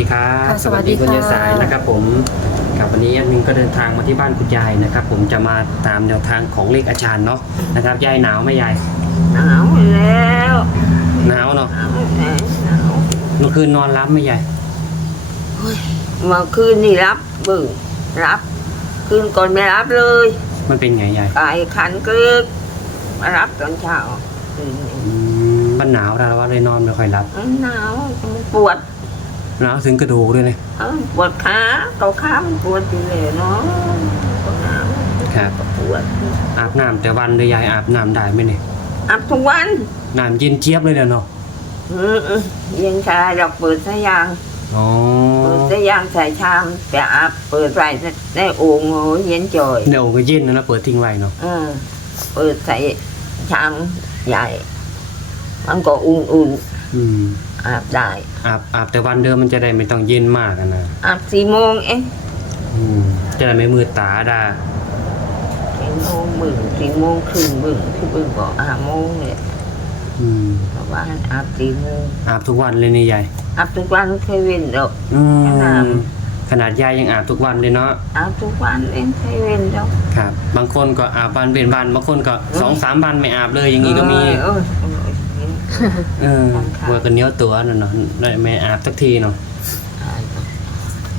ดีครับค่ะสวัสดีคุณค่ะ ยายสายนะครับผมกับวันนี้แอดมินก็เดินทางมาที่บ้านคุณยายนะครับ ผมจะมาตามแนวทางของเลขอาจารย์เนาะนะครับยายหนาวไหมยายหนาวแล้วหนาวเนาะหนาวแสนหนาวเมื่อคืนนอนรับไหมยายเมื่อคืนนี่รับบึ่งรับ คืนก่อนไม่รับเลยมันเป็นไงยายกายขันกรึกมารับตอนเช้าคืนนี้อืมมันหนาวแล้วว่าเลยนอนไม่ค่อยรับ มันหนาวมันปวด หนาวถึงกระดูกด้วยเนี่ยเออปวดขาเกาขามันปวดอยู่เลยเนาะปวดหนาวครับปวดอาบน้ำแต่วันเลยยายอาบน้ำได้ไหมเนี่ยอาบทุกวันน้ำเย็นเจี๊ยบเลยเนาะอืมอืมยังชายเราเปิดสายยางอ๋อเปิดสายยางใส่ชามแต่อาบเปิดไว้ในโอ่งโหเย็นจ่อยเดี๋ยวก็เย็นนะนะเปิดทิ้งไว้เนาะเออเปิดใส่ชามใหญ่มันก็อุ่นอืมๆ อาบได้ อาบอาบแต่วันเดิมมันจะได้ไม่ต้องเย็นมากอะนะอาบสี่โมงเองอืมจะได้ไม่มืดตาดาสี่โมงบึ่งสี่โมงครึ่งบึ่งที่บึ่งก็ห้าโมงเนี่ยอืมเพราะว่าอาบสี่โมงอาบทุกวันเลยนี่ยายอาบทุกวันเคยเว้นดอก อืขนาดมขนาดยายยังอาบทุกวันเลยเนาะอาบทุกวันเองเคยเว้นดอกครับ บางคนก็อาบวันเป็นวันบางคนก็สองสามวันไม่อาบเลยอย่างนี้ก็มี เออเออ เออเออค่ะวัวกันเหนี้ยวตัวนั่นเนาะได้ไม่อาบสักทีเนาะ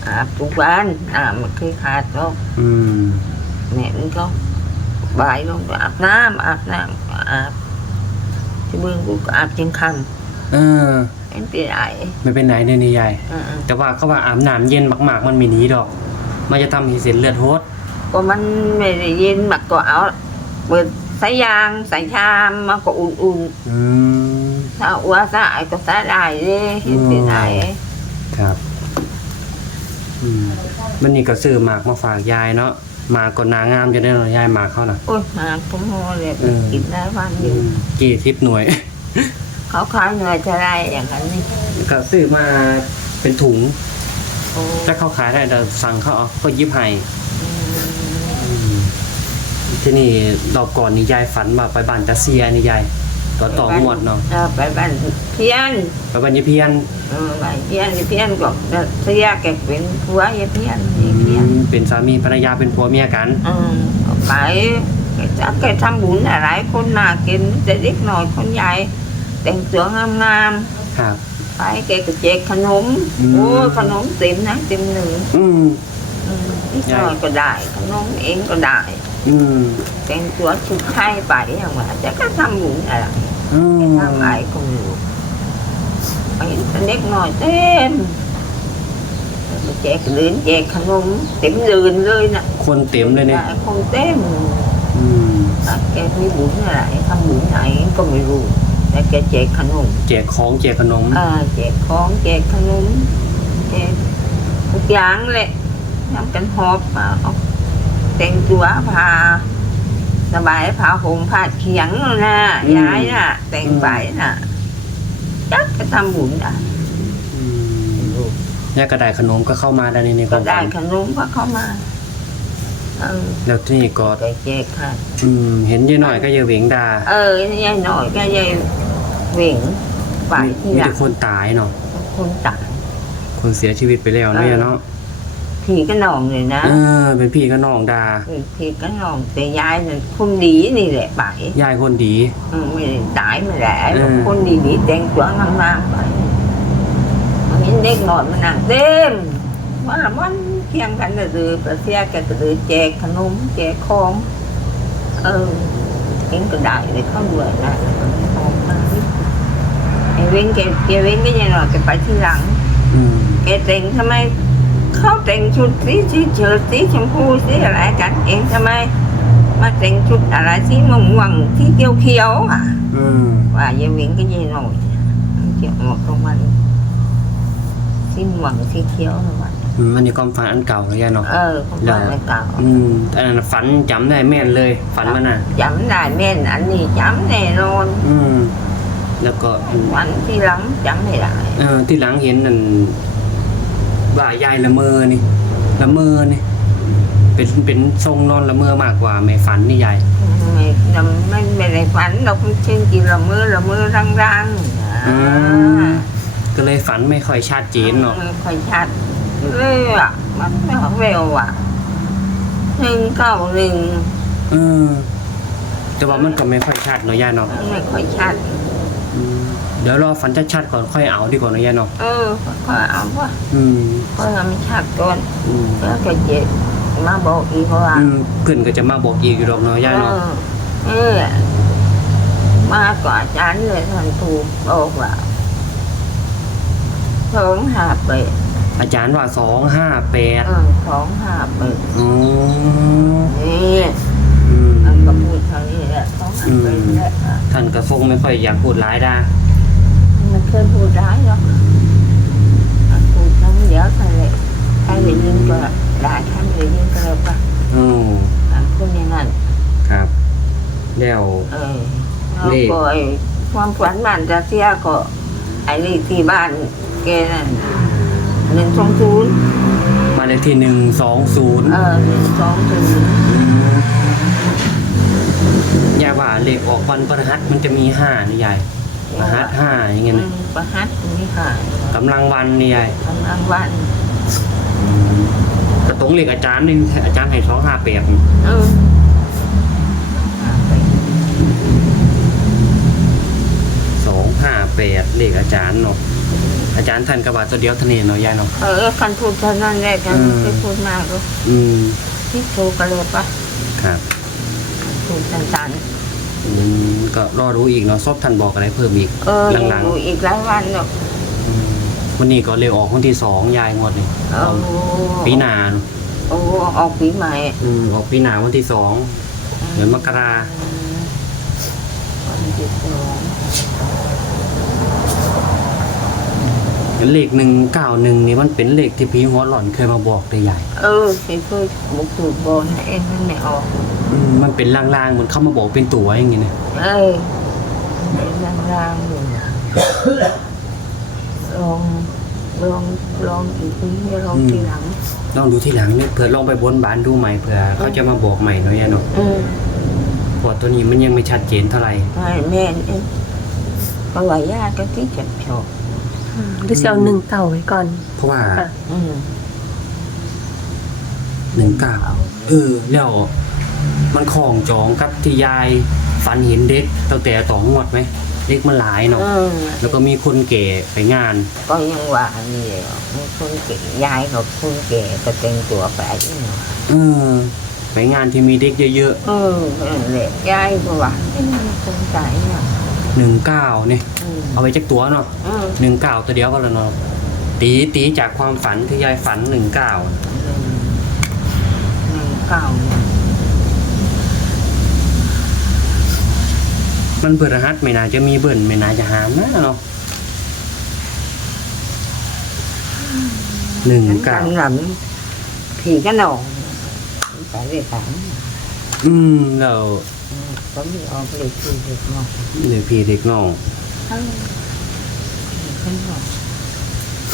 อาบทุกวันอาบมันเคยขาดดอกอืมแม่มันก็บ่ายลงก็อาบน้ำอาบน้ำก็อาบที่บึงกูก็อาบเชียงคเออำเป็นปีไรไม่เป็นไหนเนี่ยนี่ยายอืมแต่ว่าเขาว่าอาบน้ำเย็นมากๆ มันไม่หนีดอก มันจะทำให้เส้นเลือดโหดๆก็มันไม่ได้เย็นมักก็เอาเปิดสายยางใส่ชามมันก็อุ่นอืมๆ ถ้าอัวสะอาดก็สะได้เลยเห็นปีไรครับอืมมันนี่ก็ซื้อหมากมาฝากยายเนาะหมากก็นางามจะได้เนาะยายหมากเขาน่ะ โอ้ยมาผมโมเลยอืมกินได้วันออืยู่มกี่ทิปหน่วย เขาขายเหนื่อยจะได้อย่างนั้นนี่ก็ซื้อมาเป็นถุงโอ้ถ้าเขาขายได้เดี๋ยวสั่งเขาเอาก็ยิบให้อืมที่นี่รอบก่อนนี่ยายฝันว่าไปบ้านตาเซียนี่ยาย ต่อต่องวดเนาะเออไปบ้านเพี้ยนไปบ้านยายเพียนเออไปเพี้ยนเพี้ยนก็เสียแกเป็นผัวยายเพี้ยนยายเพี้ยนอืมเป็นสามีภรรยาเป็นผัวเมียกันอืมเอาไปแกจะแกทำบุญอะไรคนน่ากินแต่เด็กหน่อยคนใหญ่แต่งตัวงามครับๆไปแกก็แจกขนมอืมโอ้ยขนมเต็มนะเต็มหนึ่งอืมอืมนิดหน่อยก็ได้ขนมเองก็ได้ อืมแต่งตัวชุดไทยไปอย่างว่าจะก็ทำบุญอะไร อืแกมทำอะไรก็ไม่รู้ไปแต่เด็กหน่อยเต็มแล้วก็แจกเดินแจกขนมเต็มเดินเลยนะคนเต็มเลยเนี่ย คนเต็มอืมอะแกมีบุญอะไรทำบุญไหนก็ไม่รู้แต่แกแจกขนมแจกของแจกขนม อ่าแจกของแจกขนมแจกทุกอย่างแหละทำกันหอบมาเอาแต่งตัวพา สบายพาห่มผ้าเขียงแล้วนะอืมยายน่ะ แต่งไปน่ะจักก็ทำบุญได้อืมเนี่ยกระไดขนมก็เข้ามาได้ในในคก็วามได้ฝันขนมก็เข้ามาเออแล้วที่นี่ก็ก็แจกค่ะ อืมเห็นยายหน่อยก็ยายเหวงดาเออยายหน่อยก็ยายเหว่งไปมีที่มีหลัแต่งคนตายเนาะคนตายคนเสียชีวิตไปแล้วเนี่ยเนาะ ผีก็นองเลยนะเออเป็นพี่ก็น้องดาผีก็นองแต่ยายน่ะคนดีนี่แหละไปยายคนดี อืมไม่ได้ตายไม่ได้เออ คนดีดีๆแต่งตัวงามๆไปมันเห็นเด็กหน่อยมันนั่งเต็มวันละวันเที่ยงกันก็เดือประเสียแกก็เดือแจกขนมแจกของเออเองก็ได้เลยเข้าด้วยนะของมาไอ้เว้นแกแกเว้นก็ยังหน่อยแกไปที่หลัง อืม แกแต่งทำไม เขาแต่งชุดสีสีเฉิดสีชมพูสีอะไรกันเองทำไม มาแต่งชุดอะไรสีม่วงม่วงๆสีเขียวเขียวๆอะอืมว่าเยายเวงก็เยายหน่อยเกี่ยวหมดตรงมันสีม่วงสีเขียวนะวันอืมมันนี่ความฝันอันเก่าเลยยายเนาะเออของบ้านไม่เก่าอืมแต่อันนั้นฝันจำได้แม่นเลย ฝันมันน่ะจำได้แม่นอันนี้จำแน่นอนอืมแล้วก็วันที่หลังจำไม่ได้เออที่หลังเห็นนั่น ว่ายายละเมอนี่ละเมอนี่เป็นเป็นทรงนอนละเมอมากกว่าไม่ฝันนี่ยายไม่จำไม่ไม่ได้ฝันเราเช่นกินละเมือละเมือรังๆอือ่ามก็เลยฝันฝันไม่ค่อยชัดเจนเนาะไม่ค่อยชัดเลยอะมันไม่เร็วอะหนึ่งเก้าหนึ่งเออแต่ว่ามันก็ไม่ค่อยชัดเนาะยายเนาะไม่ค่อยชัดอืม เดี๋ยวรอฝันชัดๆก่อนค่อยเอาดีกว่าเนาะยายเนาะเออค่อยเอาว่าอืมค่อยทำชัดก่อนอืมแล้วก็เจ็บมาบอกอีกว่าอืมเพื่อนก็จะมาบอกอีกอยู่ดอกเนาะยายเนาะเออมากกว่าอาจารย์เลยท่านถูกบอกว่าสองห้าเปดอาจารย์ว่าสองห้าแปดเออสองห้าเปดอ๋อนี่อืมมันก็พูดเท่านี้แหละสองห้าเปดแหละ ท่านกระทรงไม่ค่อยอยากพูดร้ายได้ มันเคยพูดร้ายหรอกมันพูดครั้งเดียวเท่านั้นแหละใครได้ยินก็ได้ใครไม่ได้ยินก็แล้วไปอืมอะพูดอย่างนั้น ครับ แล้ว เออแล้วเลขก็ไอ้ความฝันบ้านจะเสียก็ไอ้เลขที่บ้านแกนั่นหนึ่งสองศูนย์มาเลขที่หนึ่งสองศูนย์เออหนึ่งสองศูนย์ยายว่าเลขออกวันประหัสมันจะมีห้านี่ยายป ระหัสห้าอย่างเงี้ยอืนะมประหัตนี่ค่ะกำลังวันนี่ยายกำลังวัน กระตรงเลขอาจารย์นี่อาจารย์ให้สองห้าแปดเออสองห้าแปดเลขอาจารย์เนาะอาจารย์ท่านกระบาตัวเดียวเทานีเนาะยายเนาะเออกันพูดเท่านั้นแหละกันอืมไม่พูดมากหรอกอืมที่ถูกกันเลยปะครับพูดสั้น อืมก็รอรู้อีกเนาะซบท่านบอกอะไรเพิ่มอีกๆเออหยังลังอยู่อีกหลายวันหรอกๆอืมวันนี้ก็เลขออกวันที่สองยายงวดนี่เอาปีหนาเนอะโอ้ออกปีใหม่อืมออกปีหนาวันที่สองเดือนมกรา วันที่สอง เลขหนึ่งเก้าหนึ่งนี่มันเป็นเลขที่พี่หัวหล่อนเคยมาบอกได้ใหญ่เออที่เคยบุกถูกบอลให้เองมันไม่ออกอืมมันเป็นลางๆเหมือนเข้ามาบอกเป็นตัวอย่างเงี้ยนะเออเป็นรางๆอยู่ลองลองลองอีกทีลองทีหลังลองดูที่หลังนี่เผื่อลองไปบนบานดูใหม่เผื่อเขาจะมาบอกใหม่เนาะยายเนาะอืมเพราะตัวนี้มันยังไม่ชัดเจนเท่าไหร่ไม่แม่นเองเพราะว่าญาติก็ที่จะชอบ หรือจะเอาหนึ่งเต่าไว้ก่อน เพราะว่าค่ะ อืมหนึ่งเก้าเออแล้วมันคล้องจองกับที่ยายฝันเห็นเด็กตั้งแต่ต่องวดไหมเด็กมันหลายเนาะเออแล้วก็มีคนแก่ไปงาน ก็ยังว่านี่แหละมีคนเก่ยายกับคนแก่ก็แต่งตัวไปนี่เนาะเออไปงานที่มีเด็กเยอะเออนั่นแหละยายก็ว่าเอ้ยมันคงใจเนี่ยๆ หนึ่งเก้าเนี่ยอืมเอาไว้จักตัวเนาะเออหนึ่งเก้าตัวเดียวก็แล้วเนาะตีตีจากความฝันที่ยายฝันหนึ่งเก้าหนึ่งเก้าเนี่ยมันเปิดรหัสไม่น่าจะมีเบิ่นไม่น่าจะหามนะเนาะหนึ่งฉันเก้ากำลังผีกระหนองไปเรียกกันอืมแล้ว ก็มีออกเลยคือเด็กน้องเดี๋ยวพี่เด็กน้องเออผีกระหนอง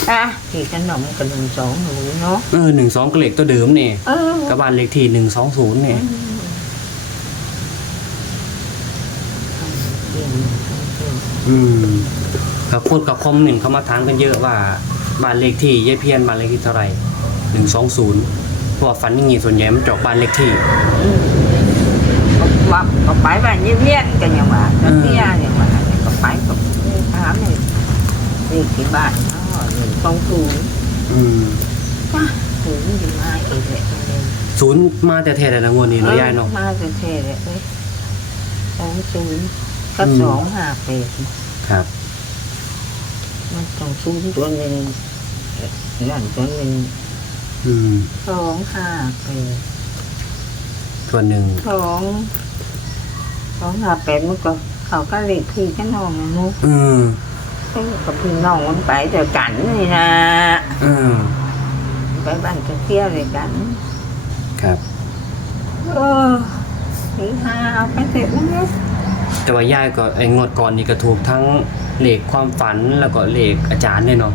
อะผีกระหนองกระหนึ่งสองหนูเนาะเออหนึ่งสองก็เลขตัวเดิมเนี่ยเออกับบ้านเลขที่หนึ่งสองศูนย์เนี่ยอืมกับคนกับคอมเมนต์เขามาถามกันเยอะว่าบ้านเลขที่ยายเพียนบ้านเลขที่เท่าไหร่หนึ่งสองศูนย์เพราะว่าฝันอย่างงี้ส่วนใหญ่มันเจาะบ้านเลขที่อืมก็ ว่าก็ไปบ้านเยี่ยนๆกันอย่างว่าแล้วเที่ยอย่างว่าก็ไปก็ถามเลยนี่ที่บ้านเขาหนึ่งสองศูนย์อืมจ้ะศูนย์อยู่มาอีกเลยศูนย์มาแต่แท้แต่ละงวดนี่เนาะยายเนาะมาจะเท่เลยเอ้ยสองศูนย์ก็อืมสองห้าแปดครับ มันสองศูนย์ตัวหนึ่งนั่นตัวหนึ่งอืมสองห้าแปดตัวหนึ่งสอง สองห้าแปดมันก็เขาก็เรียกพี่กันน้องนะนุ๊กอืมเอ้ยกับพี่น้องมันไปเดียวกันนี่นะอืมไปบ้านจะเที่ยวด้วยกัน ครับเออสี่ห้าเอาไปเสร็จแล้วเนี่ยแต่ว่ายายก็ไอ้งวดก่อนนี่ก็ถูกทั้งเลขความฝันแล้วก็เลขอาจารย์เนี่ยเนาะ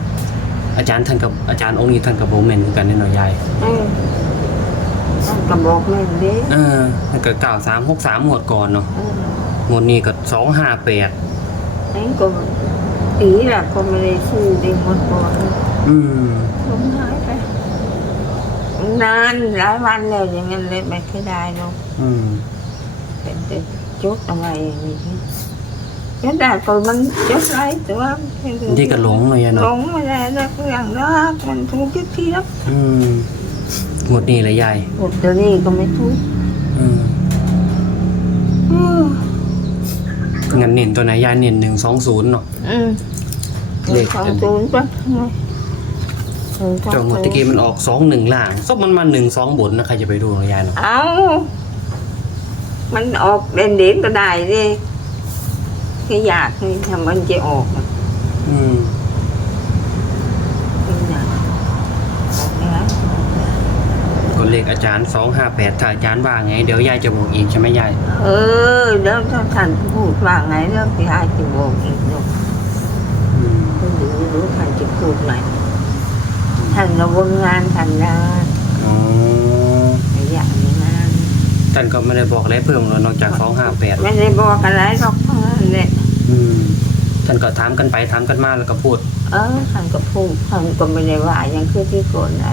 อาจารย์ท่านกับอาจารย์องค์นี้ท่านกับโบแมนคือกันเนี่ยเนาะยายเออ ท่านก็บอกแม่นเด้เออมันก็เก้าสามหกสามงวดก่อนเนาะเอองวดนี้ก็สองห้าแปดนั่นก็ปีละก็ไม่ได้ซื้อได้หมดก่อนอืมลงหายไป นานหลายวันแล้วอย่างนั้นเลยไม่เคยได้หรอกอืมเป็นแต่จดอะไรอย่างนี้จดได้ก็มันจดไรแต่ว่าที่กระหลงเลยอะหลเนาะงไม่ได้แล้วก็อย่างรักมันถูกทุกทีแล้วอืม งวดนี้เลยยายหมดเดี๋ยวนี้ก็ไม่ถูกอืมอืมงั้นเน้นตัวไหนยายเน้นหนึ่งสองศูนย์เนาะ อืมเลข ของศูนย์ปะทำไมหนึ่งสองจองวดตะกี้มันออกสองหนึ่งล่างซบมันมาหนึ่งสองบนนะใครจะไปดูนะยายเนาะเอามันออกเด่นเด่นๆก็ได้ดิแค่อยากนี่ทำมันจะออกอะอืม เป็นอย่างออกนะ ก็ เลขอาจารย์สองห้าแปดถ้าอาจารย์ว่าไง เดี๋ยวยายจะบอกอีกใช่ไหมยายเออ แล้วถ้าท่านพูดว่าไงแล้วพี่อาจะบอกอีกเนาะอืมไม่รู้ไม่รู้ท่านจะพูดไหมท่านระวังงานท่านนะอ๋อไม่อยากมีงานท่านก็ไม่ได้บอกอะไรเพิ่มเลยนอกจากสองห้าแปดไม่ได้บอกอะไรหรอกเท่านั้นแหละอืมท่านก็ถามกันไปถามกันมาแล้วก็พูดเออท่านก็พูดท่านก็ไม่ได้ว่าอย่างคือที่โกนไหน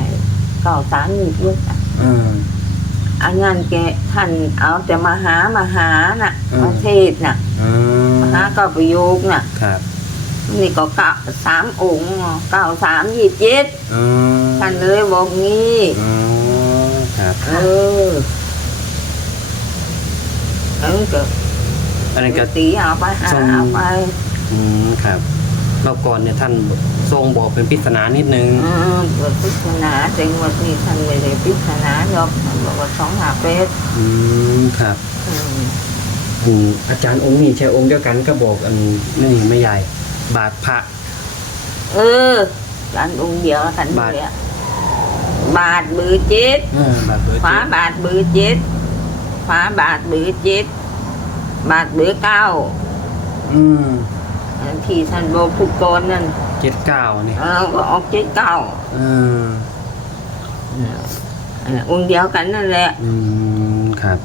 เก่าสารหยุดยุดอะ อืมอันนั้นแกท่านเอาแต่มาหามาหาน่ะอืมประเทศน่ะอืมมาหาก็ประโยคน่ะ ครับนี่ก็เก้าสามองค์เก้าสามยี่สิบเจ็ดอืมท่านเลยบอกงี้อืมครับ เออเออก็อันนั้นก็ ตีเอาไปหาส่ง เอาไปอืมครับ รอบก่อนเนี่ยท่านทรงบอกเป็นปริศนานิดนึงเออเปิดพิจารณาแต่งวันนี้ท่านไม่ได้พิจารณาหรอกท่านบอกว่าสองหาเป็ดอืมครับอืมอืมอาจารย์องค์นี้ใช่องค์เดียวกันก็บอกอันนี่ไม่ใหญ่ บาทพระ เออการองค์เดียวท่านบาทเนี่ยบาทบือเจ็ดเออบาทเบอร์ฝาเจ็ดบาทบือเจ็ดฝาบาทบือเจ็ดบาทบือเก้าอืม อันที่ท่านบอกพูดก่อนนั่นเจ็ดเก้านี่เออก็ออกเจ็ดเก้าเอออันนั้นองค์เดียวกันนั่นแหละ อืมครับ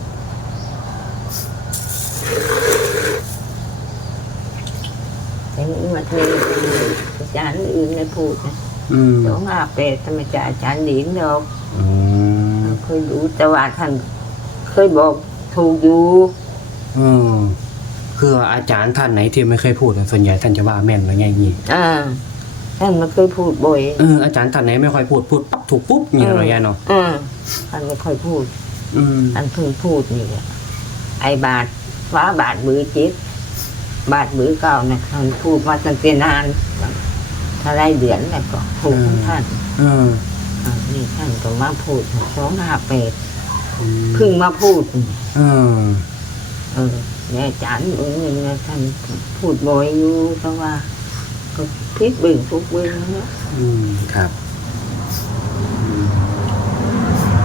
แต่นี่มาเทศอาจารย์อื่นไม่พูดนะอืมสองห้าแปดทำไมจะอาจารย์หลินดอกอืมเคยดูแต่ว่าท่านเคยบอกถูกอยู่ อืม คือว่าอาจารย์ท่านไหนที่ไม่เคยพูดส่วนใหญ่ท่านจะว่าแม่นหรือไงงี้อ่าท่านไม่เคยพูดบ่อยเอออาจารย์ท่านไหนไม่ค่อยพูดพูดปั๊บถูกปุ๊บอย่างเงี้ยเหรอยายเนาะอ่าท่านไม่ค่อยพูด อืมท่านเพิ่งพูดนี่แหละไอ้บาทฟ้าบาทมือจิตบาทมือเก่านะท่านพูดมาตั้งแต่นานถ้าได้เดือนแล้วก็พูดของท่านเอออ่านี่ท่านก็มาพูดสองห้าแปดอืมเพิ่งมาพูดเออเออ แม่จานองค์หนึ่งนะท่านพูดบ่อยอยู่แต่ว่า ก็พิษบึงทุกบึงนะอืมครับอืม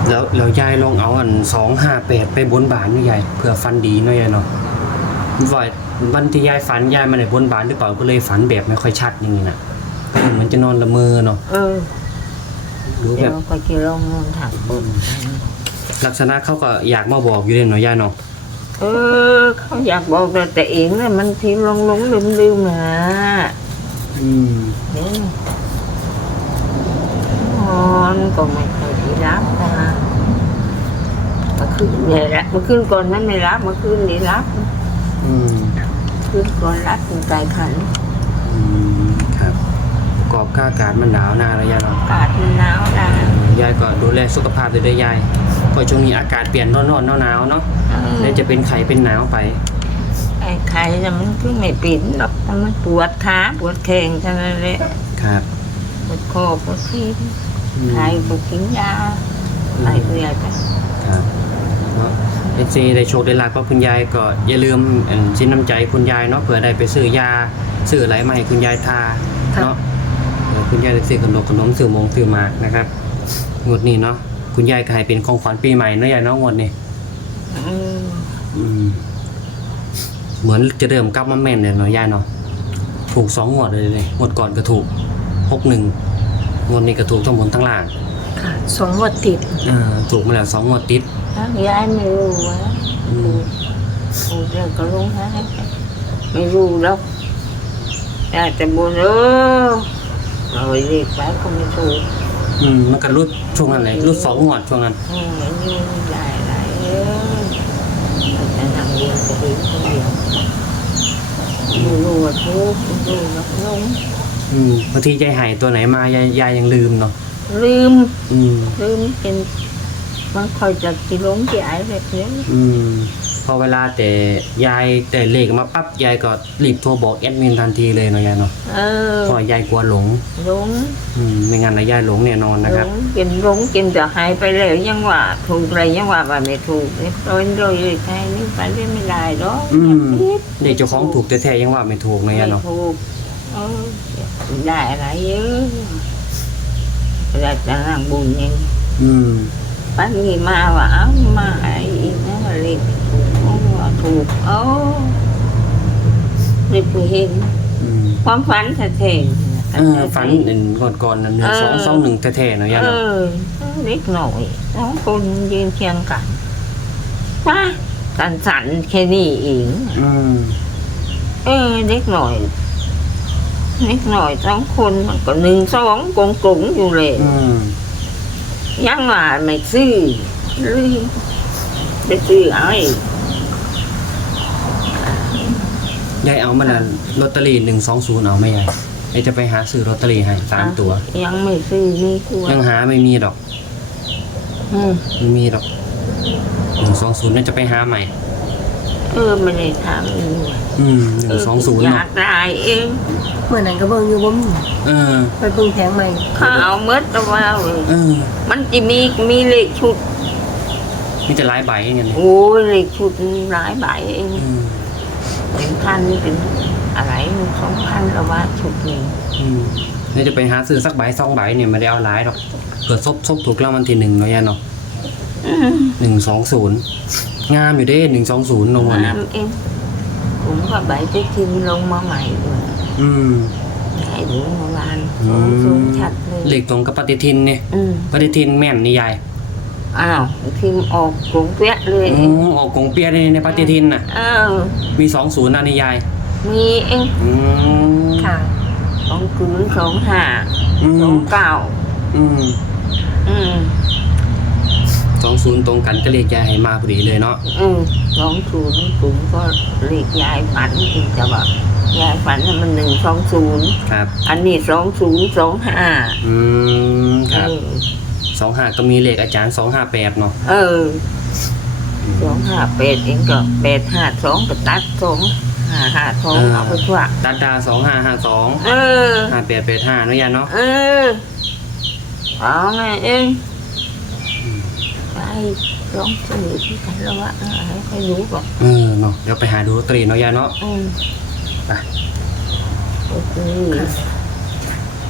แล้วแล้วยายลองเอาอันสองห้าแปดไปบนบานหน่อยยายเผื่อฟันดีหน่อยยายเนาะว่าวันที่ยายฝันยายมาในบนบานหรือเปล่าก็เลยฝันแบบไม่ค่อยชัดอย่างนี้นะเหมือนจะนอนละเมอเนาะเออรู้แบเดี๋ยบวก็จะลองลองถามบน ลักษณะเขาก็อยากมาบอกอยู่เลยเนาะยายเนาะ เออ เขาอยากบอกแต่แต่เองเนี่ยมันทีลงลงลืมลืมๆนะอืมนี่นอนก็ไม่เคยที่รับนะเมื่อคืนเนี่ยแหละเมื่อคืนก่อนนั้นไม่รับเมื่อคืนนี้รับอืมคืนก่อนรับเป็นใจขันอืมครับกรอบค่าอากาศมันหนาวหนาแล้วยายเนาะอากาศมันหนาวนะ ยายก็ดูแลสุขภาพด้วยเด้อยาย เพราะช่วงนี้อากาศเปลี่ยนร้อนๆหนาวๆเนาะเออแล้วจะเป็นไข้เป็นหนาวไปไอ้ไข่น่ะมันคือไม่ปิดหรอกแต่มันปวดขาปวดแข้งเท่านั้นแหละครับปวดคอปวดซีนอืม ไข้ปวดกินยาอะไรเรื่อยไปครับเนาะเอซีได้โชคได้ลาภก็คุณยายก็อย่าลืมอันชิ้นน้ำใจคุณยายเนาะเผื่อได้ไปซื้อยาซื้ออะไรมาให้คุณยายทาเนาะเผื่อคุณยายได้ซื้อขนมขนมซื้อหมงซื้อหมากนะครับงวดนี้เนาะ คุณยายก็ให้เป็นของขวัญปีใหม่เนาะยายเนาะงวดนี้อืมอืมเหมือนจะเริ่มกลับมาแม่นเลยเนาะยายเนาะถูกสองงวดเลยเลยงวดก่อนก็ถูกหกหนึ่งงวดนี้ก็ถูกทั้งบนทั้งล่างค่ะสองงวดติดเออถูกมาแล้วสองงวดติดถ้ายายไม่รู้ว่าอืมพูดเรื่องก็ลงให้ไม่รู้แล้วได้แต่บุญเออเราเรียกไปก็ไม่ถูก อืมมันก็รุดช่วงนั้นเลยรุดสองงวดช่วงนั้น อืมอันนี้ไม่ได้อะไรเออแต่นั่งเรียนจะดีคนเดียวดูรู้ว่าทุกข์ดูว่าลงอืมบางทียายหายตัวไหนมายายยายยังลืมเนาะลืมอืมลืมเป็นมันคอยจะกินลงที่ไอ้แบบนี้อืมพ อเวลาแต่ยายแต่เลขมาปั๊บยายก็รีบโทรบอกแอดมินทันทีเลยเนาะยายเนาะเออเพราะยายกลัวหลงลงอืมไม่งั้นนะยายหลงแน่นอนนะครับลงกินลงกินจะหายไปเลยยังว่าถูกอะไรยังว่าว่าไม่ถูกนี่โดนโดยเลยใช่นี่ไปเล่นไม่ได้หรอกอืม เด็กเจ้าของถูกแท้ๆยังว่าไม่ถูกเนาะยายเนาะไม่ถูกเออไม่ได้อะไรเยอะเราจะนั่งบุญเองอืมป้ามีมาว่าเอ้ามาไอ้อีกนะว่าเล็กถูกโอ้ว่าถูกเอ้า ได้ไปเห็น อืมความฝันแท้ๆเออฝันเห็นก่อนๆนะหนึ่งสองสองหนึ่งแท้ๆเนาะยายเอเนาะอเล็กหน่อยสองคนยืนเคียงกันป้ากันสันแค่นี้เอง อืมเออเล็กหน่อยเล็กหน่อยสองคนมันก็หนึ่งสองกงกงๆอยู่เลย อืมยังว่าไม่ซื้อลืมไปซื้อเอาเอง ยายเอามาละลอตเตอรี่หนึ่งสองศูนย์เอาไหมยายไอจะไปหาซื้อลอตเตอรี่ให้สามตัว ยังไม่ซื้อนี่กลัวยังหาไม่มีดอกอืมไม่มีดอกหนึ่งสองศูนย์น่าจะไปหาใหม่ เออไม่ได้ถามอีกว่าอืมหนึ่งสองศูนย์อเนาะยากได้เองเมื่อนั้นก็เบิ่งอยู่บ่มีเออ ไปเบิ่งแผงใหม่ข้าเอาเมดตัวเราเลยเออมันจะมีมีเลขชุด มีแต่หลายใบอย่างเงี้ยโอ้ยเลขชุดหลายใบเอง อืม เป็นพันเป็นอะไรสองพันละว่าชุดหนึ่งอืมนี่จะไปหาซื้อสักใบสองใบเนี่ยไม่ได้เอาหลายดอกเกิดซบซบถูกรางวัลที่หนึ่งเนาะยายเนาะอืมหนึ่งสองศูนย์งามอยู่เด้หนึ่งสองศูนย์ลงวันนี้น้ำเองผมก็ใบจะทิ้งลงมาใหม่ด้วยอืมให้ดูเมื่อวานอืสองมศูนย์ชัดเลยเลขตรงกับปฏิทินเนี่ยอืมปฏิทินแม่นนี่ยาย อ้าวทิมออกกรุงเปี้ยเลยอ๋อออกกงเปียในในปฏิทินน่ะเออมีสองศูนย์นะนี่ยาย มีเองอืมค่ะ สองศูนย์สองห้าอืสอมงเก้าอืมอืมสองศูนย์ตรงกันก็เลขยายให้มาพอดีเลยเนาะอืมสองศูนย์ผมก็เรียกยายฝันที่จะแบบยายฝันให้มันหนึ่งสองศูนย์ครับ อันนี้สองศูนย์สองห้าอืมครับ เออ สองห้าก็มีเลขอาจารย์สองห้าแปดเนาะเออสองห้าแปดเองก็แปดห้าสองก็ตัดสองห้าห้าสองเอาไปทั่วตัดดาสองห้าห้าสองเออห้าแปดแปดห้าเนาะยายเนาะเออเอาไงเองไปลองสื่อที่กันแล้วว่าให้ใครรู้บอกเออเนาะเดี๋ยวไปหาดูลอตเตอรี่เนาะยายเนาะอืมไปโอเค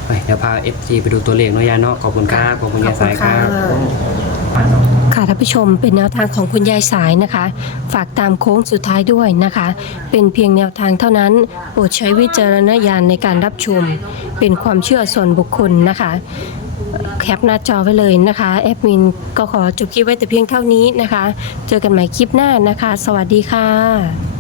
ไปเดี๋ยวพาเอฟซีไปดูตัวเลขเนาะยายเนาะขอบคุณครับขอบคุณยายสายครับค่ะท่านผู้ชมเป็นแนวทางของคุณยายสายนะคะ ฝากตามโค้งสุดท้ายด้วยนะคะ เป็นเพียงแนวทางเท่านั้นโปรดใช้วิจารณญาณในการรับชม เป็นความเชื่อส่วนบุคคลนะคะแคปหน้าจอไว้เลยนะคะแอดมินก็ขอจบคลิปไว้แต่เพียงเท่านี้นะคะ เจอกันใหม่คลิปหน้านะคะ สวัสดีค่ะ